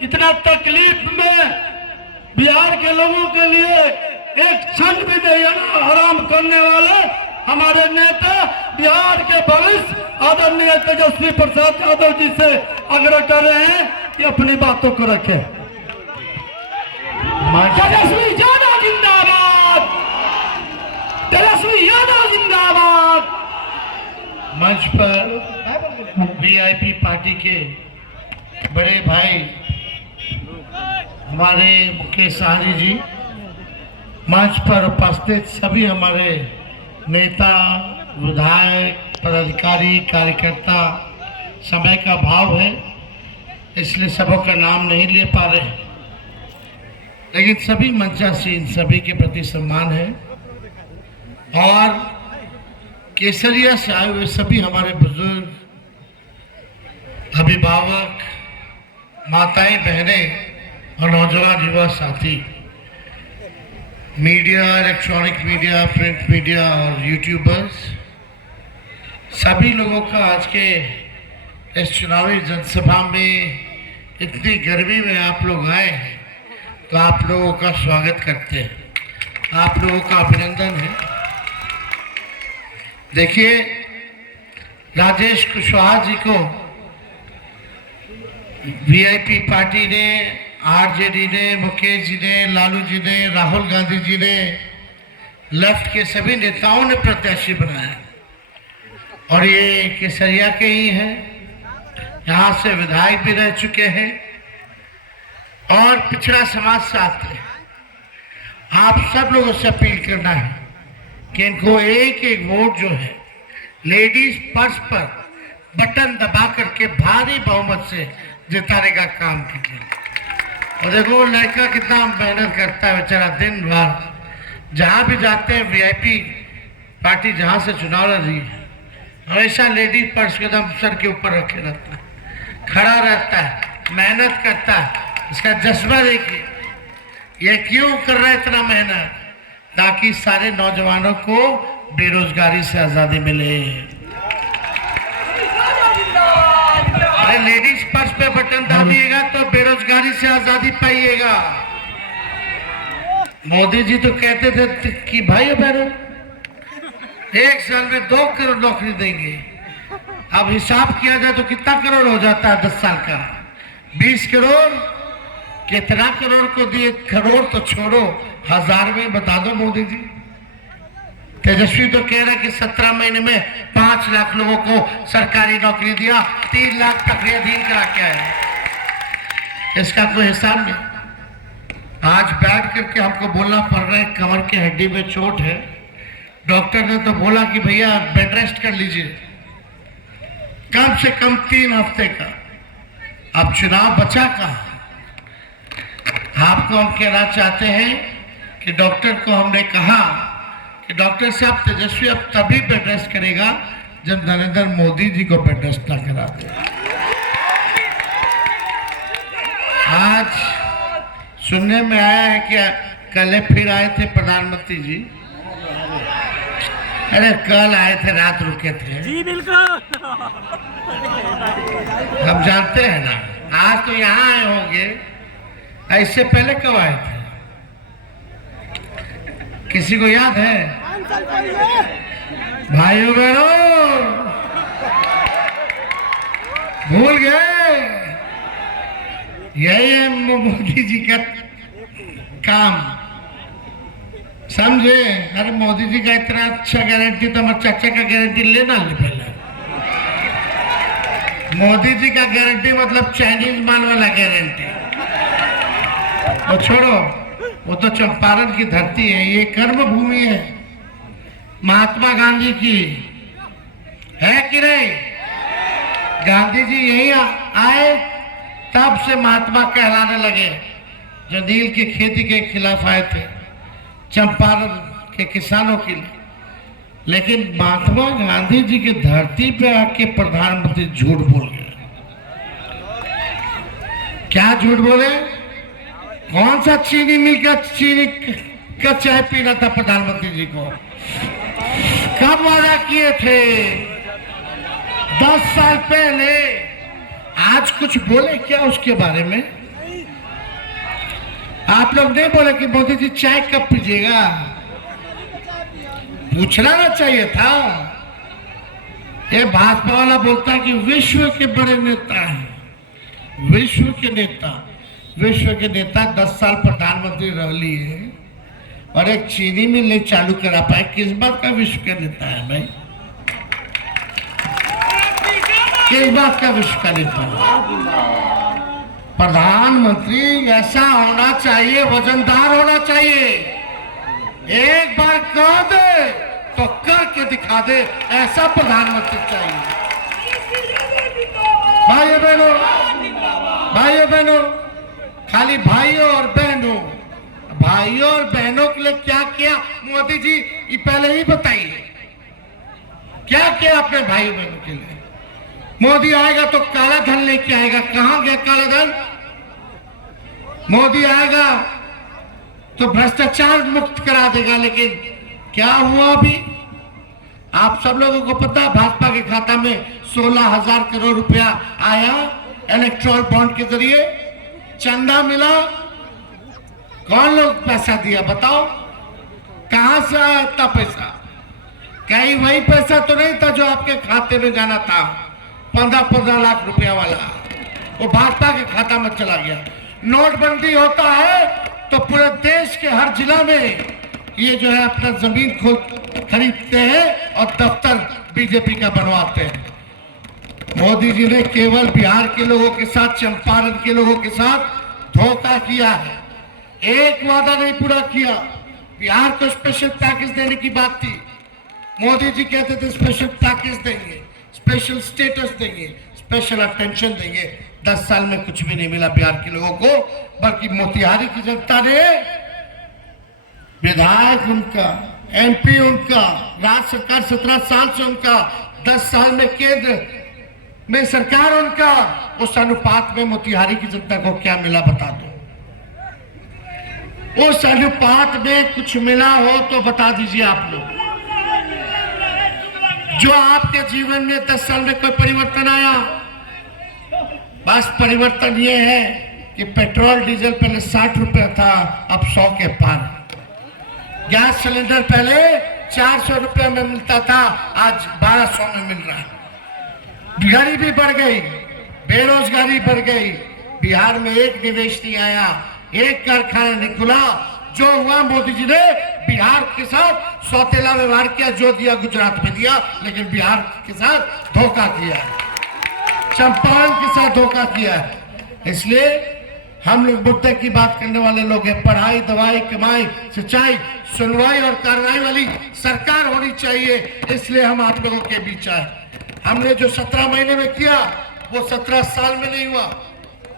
इतना तकलीफ में बिहार के लोगों के लिए एक क्षण भी नहीं आराम करने वाले हमारे नेता बिहार के भविष्य आदरणीय तेजस्वी प्रसाद यादव जी से आग्रह कर रहे हैं कि अपनी बातों को रखें। तेजस्वी यादव जिंदाबाद, तेजस्वी यादव जिंदाबाद। मंच पर वीआईपी पार्टी के बड़े भाई हमारे मुकेश सहनी जी, मंच पर उपस्थित सभी हमारे नेता, विधायक, पदाधिकारी, कार्यकर्ता, समय का अभाव है इसलिए सबों का नाम नहीं ले पा रहे, लेकिन सभी मंचासीन सभी के प्रति सम्मान है। और केसरिया से आए हुए सभी हमारे बुजुर्ग, अभिभावक, माताएं, बहनें और नौजवान युवा साथी, media, electronic media, print media और यूट्यूबर्स, सभी लोगों का आज के इस चुनावी जनसभा में इतनी गर्मी में आप लोग आए हैं तो आप लोगों का स्वागत करते हैं, आप लोगों का अभिनंदन है। देखिए, राजेश कुशवाहा जी को वीआईपी पार्टी ने, आरजेडी ने, मुकेश जी ने, लालू जी ने, राहुल गांधी जी ने, लेफ्ट के सभी नेताओं ने प्रत्याशी बनाया और ये केसरिया के ही हैं, यहाँ से विधायक भी रह चुके हैं और पिछड़ा समाज से आते हैं। आप सब लोगों से अपील करना है कि इनको एक एक वोट जो है लेडीज पर्स पर बटन दबा करके भारी बहुमत से जिताने का काम कीजिए। और देखो लड़का कितना मेहनत करता है बेचारा, दिन भर जहाँ भी जाते हैं वीआईपी पार्टी जहाँ से चुनाव लड़ रही है हमेशा लेडीज पर्स को एकदम सर के ऊपर रखे रहता है, खड़ा रहता है, मेहनत करता है। इसका जज्बा देखिए, ये क्यों कर रहा है इतना मेहनत, ताकि सारे नौजवानों को बेरोजगारी से आजादी मिले। अरे लेडीज पर्स पे बटन दाबिएगा तो बेरोजगारी से आजादी पाइएगा। मोदी जी तो कहते थे कि भाई बहनों 1 साल में 2 करोड़ नौकरी देंगे, अब हिसाब किया जाए तो कितना करोड़ हो जाता है 10 साल का, 20 करोड़। कितना करोड़ को दिए, करोड़ तो छोड़ो, 1000 में बता दो मोदी जी। तेजस्वी तो कह रहा है कि 17 महीने में 5 लाख लोगों को सरकारी नौकरी दिया, 3 लाख प्रक्रियाधीन करा के आया, इसका कोई हिसाब नहीं। आज बैठ करके हमको बोलना पड़ रहा है, कमर की हड्डी में चोट है, डॉक्टर ने तो बोला कि भैया बेड रेस्ट कर लीजिए, कम से कम 3 हफ्ते का। अब चुनाव बचा कहाँ? आपको हम कहना चाहते हैं कि डॉक्टर को हमने कहा कि डॉक्टर साहब तेजस्वी अब तभी बेड रेस्ट करेगा जब नरेंद्र मोदी जी को बेड रेस्ट ना करा दे। आज सुनने में आया है कि कल फिर आए थे प्रधानमंत्री जी। अरे कल आए थे, रात रुके थे जी, बिल्कुल हम जानते हैं ना। आज तो यहाँ आए होंगे, ऐसे पहले कब आए थे किसी को याद है? भाइयों बहनों भूल गए? यही है मोदी जी का काम, समझे? अरे मोदी जी का इतना अच्छा गारंटी तो हमारे चाचा का गारंटी लेना ले पहले। मोदी जी का गारंटी मतलब चाइनीज माल वाला गारंटी। वो छोड़ो, वो तो चंपारण की धरती है, ये कर्म भूमि है महात्मा गांधी की, है कि नहीं? गांधी जी यही आए तब से महात्मा कहलाने लगे, जो नील की खेती के खिलाफ आए थे चंपारण के किसानों के लिए। लेकिन महात्मा गांधी जी की धरती पे आके प्रधानमंत्री झूठ बोल गए। क्या झूठ बोले? कौन सा चीनी मिल का चीनी का चाय पीना था प्रधानमंत्री जी को? कब वादा किए थे? 10 साल पहले। आज कुछ बोले क्या उसके बारे में? आप लोग नहीं बोले कि मोदी जी चाय कब पीजिएगा, पूछना ना चाहिए था। ये भाजपा वाला बोलता है कि विश्व के बड़े नेता हैं, विश्व के नेता, विश्व के नेता 10 साल प्रधानमंत्री रह लिए और एक चीनी मिल नहीं चालू करा पाए, किस बात का विश्व का नेता है भाई? किस बात का विश्व का नेता है? प्रधानमंत्री ऐसा होना चाहिए, वजनदार होना चाहिए, एक बार कह दे तो करके दिखा दे, ऐसा प्रधानमंत्री चाहिए। भाइयों बहनों, भाइयों बहनों, खाली भाइयों और बहनों, भाइयों और बहनों के लिए क्या किया मोदी जी, ये पहले ही बताइए, क्या किया अपने भाई बहनों के लिए? मोदी आएगा तो काला धन लेके आएगा, कहां गया काला धन? मोदी आएगा तो भ्रष्टाचार मुक्त करा देगा, लेकिन क्या हुआ अभी? आप सब लोगों को पता है, भाजपा के खाता में 16,000 करोड़ रुपया आया इलेक्ट्रल बॉन्ड के जरिए, चंदा मिला। कौन लोग पैसा दिया बताओ? कहां से आया इतना पैसा? कहीं वही पैसा तो नहीं था जो आपके खाते में जाना था, 15-15 लाख रुपया वाला, वो भाजपा के खाता में चला गया। नोटबंदी होता है तो पूरे देश के हर जिला में ये जो है अपना जमीन खरीदते हैं और दफ्तर बीजेपी का बनवाते हैं। मोदी जी ने केवल बिहार के लोगों के साथ, चंपारण के लोगों के साथ धोखा किया है, एक वादा नहीं पूरा किया। बिहार को स्पेशल पैकेज देने की बात थी, मोदी जी कहते थे स्पेशल पैकेज देंगे, स्पेशल स्टेटस देंगे, स्पेशल अटेंशन देंगे। 10 साल में कुछ भी नहीं मिला बिहार के लोगों को, बल्कि मोतिहारी की जनता ने विधायक उनका, एमपी उनका, राज्य सरकार 17 साल से उनका, 10 साल में केंद्र में सरकार उनका, उस अनुपात में मोतिहारी की जनता को क्या मिला बता दो? उस अनुपात में कुछ मिला हो तो बता दीजिए आप लोग। जो आपके जीवन में 10 साल में कोई परिवर्तन आया? बस परिवर्तन ये है कि पेट्रोल डीजल पहले 60 रुपए था, अब 100 के पार। गैस सिलेंडर पहले 400 रुपए में मिलता था, आज 1200 में मिल रहा है। गरीबी बढ़ गई, बेरोजगारी बढ़ गई, बिहार में एक निवेश नहीं आया, एक कारखाना नहीं खुला। जो हुआ मोदी जी ने बिहार के साथ सौतेला व्यवहार किया, जो दिया गुजरात में दिया, लेकिन बिहार के साथ धोखा किया, चंपारण के साथ धोखा किया है। इसलिए हम लोग मुद्दे की बात करने वाले लोग हैं। पढ़ाई, दवाई, कमाई, सिंचाई, सुनवाई और कार्रवाई वाली सरकार होनी चाहिए, इसलिए हम आप लोगों के बीच आए। हमने जो 17 महीने में किया वो 17 साल में नहीं हुआ।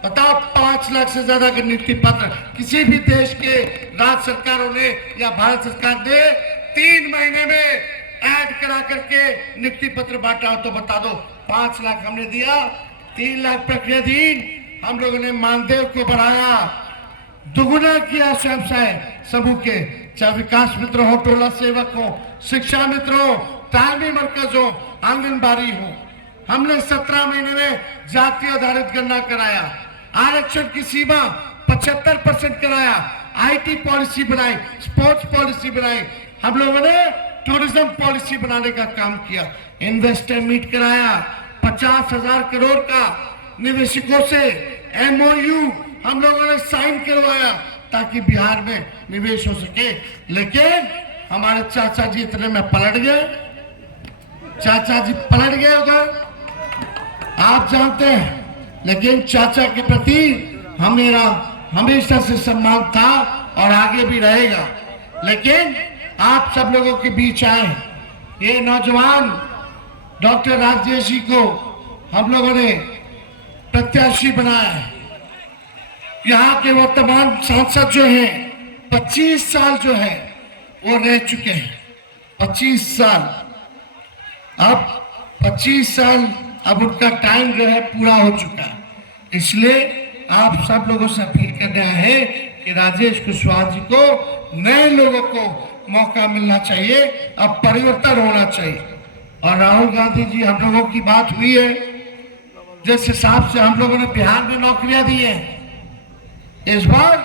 बताओ, 5 लाख से ज्यादा के नियुक्ति पत्र किसी भी देश के राज्य सरकारों ने या भारत सरकार ने 3 महीने में ऐड करा करके नियुक्ति पत्र बांटा हो तो बता दो। 5 लाख हमने दिया, 3 लाख प्रक्रियाधीन, हम लोगों ने मानदेय को बढ़ाया, दुगुना किया स्वयं समूह के, चाहे विकास मित्र हो, टोला सेवक हो, शिक्षा मित्र हो, तालमी मरकज हो, आंगनबाड़ी हो। हमने 17 महीने में जाति आधारित गणना कराया, आरक्षण की सीमा 75% कराया, आईटी पॉलिसी बनाई, स्पोर्ट्स पॉलिसी बनाई, हम लोगों ने टूरिज्म पॉलिसी बनाने का काम किया, इन्वेस्टर मीट कराया, 50,000 करोड़ का निवेशकों से एमओयू हम लोगों ने साइन करवाया ताकि बिहार में निवेश हो सके। लेकिन हमारे चाचा जी इतने में पलट गए, चाचा जी पलट गए उधर, आप जानते हैं। लेकिन चाचा के प्रति मेरा हमेशा से सम्मान था और आगे भी रहेगा। लेकिन आप सब लोगों के बीच आए, ये नौजवान डॉक्टर राजेश जी को हम लोगों ने प्रत्याशी बनाया है। यहाँ के वर्तमान सांसद जो हैं 25 साल जो है वो रह चुके हैं, 25 साल, अब 25 साल अब उनका टाइम जो है पूरा हो चुका है। इसलिए आप सब लोगों से अपील कर रहे हैं कि राजेश कुशवाहा जी को, नए लोगों को मौका मिलना चाहिए, अब परिवर्तन होना चाहिए। और राहुल गांधी जी, हम लोगों की बात हुई है, जिस हिसाब से हम लोगों ने बिहार में नौकरियां दी है, इस बार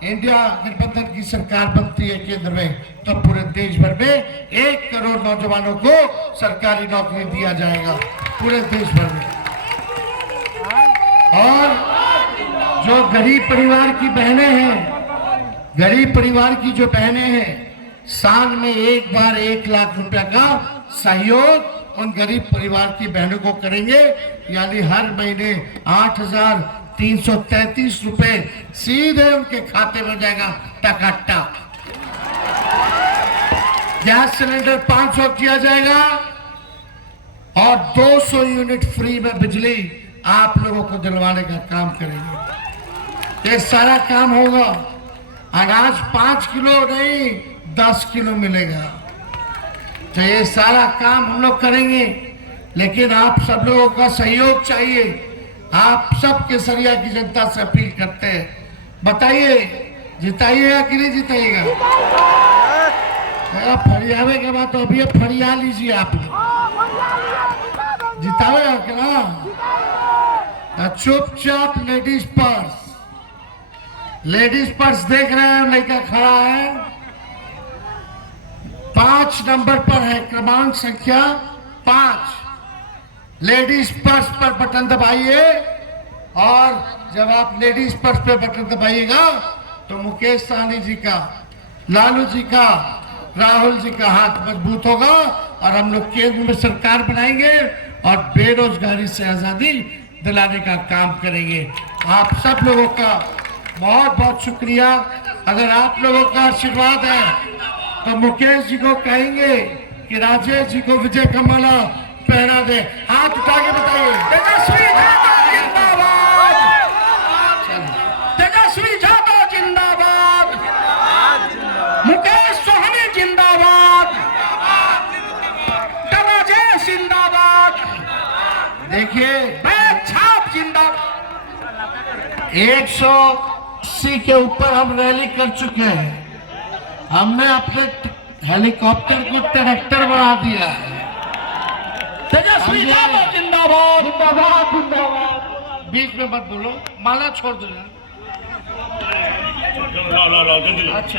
इंडिया गठबंधन की सरकार बनती है केंद्र में, तो पूरे देश भर में 1 करोड़ नौजवानों को सरकारी नौकरी दिया जाएगा पूरे देश भर में। और जो गरीब परिवार की बहनें हैं, गरीब परिवार की जो बहनें हैं, साल में एक बार 1 लाख रुपया का सहयोग उन गरीब परिवार की बहनों को करेंगे, यानी हर महीने 8,333 रुपए सीधे उनके खाते में जाएगा टकाटक। गैस सिलेंडर 500 किया जाएगा और 200 यूनिट फ्री में बिजली आप लोगों को दिलवाने का काम करेंगे। ये सारा काम होगा। अनाज 5 किलो नहीं 10 किलो मिलेगा। तो ये सारा काम हम लोग करेंगे, लेकिन आप सब लोगों का सहयोग चाहिए। आप सब केसरिया की जनता से अपील करते हैं, बताइए जिताइएगा कि नहीं जिताइएगा? फरियावे के बाद तो अभी फरिया लीजिए आप लोग, जितावेगा क्या ना? चुपचाप लेडीज पर्स देख रहे हैं, लड़का खड़ा है 5 नंबर पर है, क्रमांक संख्या 5। लेडीज पर्स पर बटन दबाइए और जब आप लेडीज पर्स पे बटन दबाइएगा तो मुकेश सहनी जी का, लालू जी का, राहुल जी का हाथ मजबूत होगा और हम लोग केंद्र में सरकार बनाएंगे और बेरोजगारी से आजादी दिलाने का काम करेंगे। आप सब लोगों का बहुत बहुत शुक्रिया। अगर आप लोगों का आशीर्वाद है तो मुकेश जी को कहेंगे कि राजेश जी को विजय का माला पहना दे। हाथ उठा के बताइए। तेजस्वी यादव जिंदाबाद, तेजस्वी यादव जिंदाबाद, मुकेश सहनी जिंदाबाद, राजेश जिंदाबाद। देखिए छाप जिंदाबाद। 180 के ऊपर हम रैली कर चुके हैं। हमने अपने हेलीकॉप्टर को ट्रैक्टर बना दिया है। तेजस्वी यादव जिंदाबाद, जिंदाबाद, जिंदाबाद। बीच में मत बोलो, माला छोड़ दो यार। अच्छा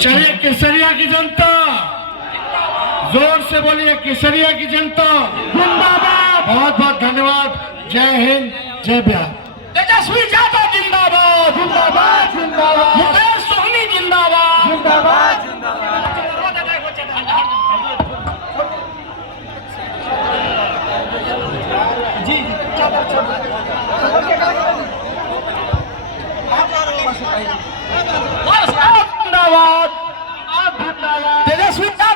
चलिए केसरिया की जनता, जोर से बोलिए केसरिया की जनता जिंदाबाद। बहुत बहुत धन्यवाद। जय हिंद, जय बिहार। तेजस्वी यादव जिंदाबाद, जिंदाबाद, जिंदाबाद। मुकेश सहनी जिंदाबाद, जिंदाबाद, जिंदाबाद। जी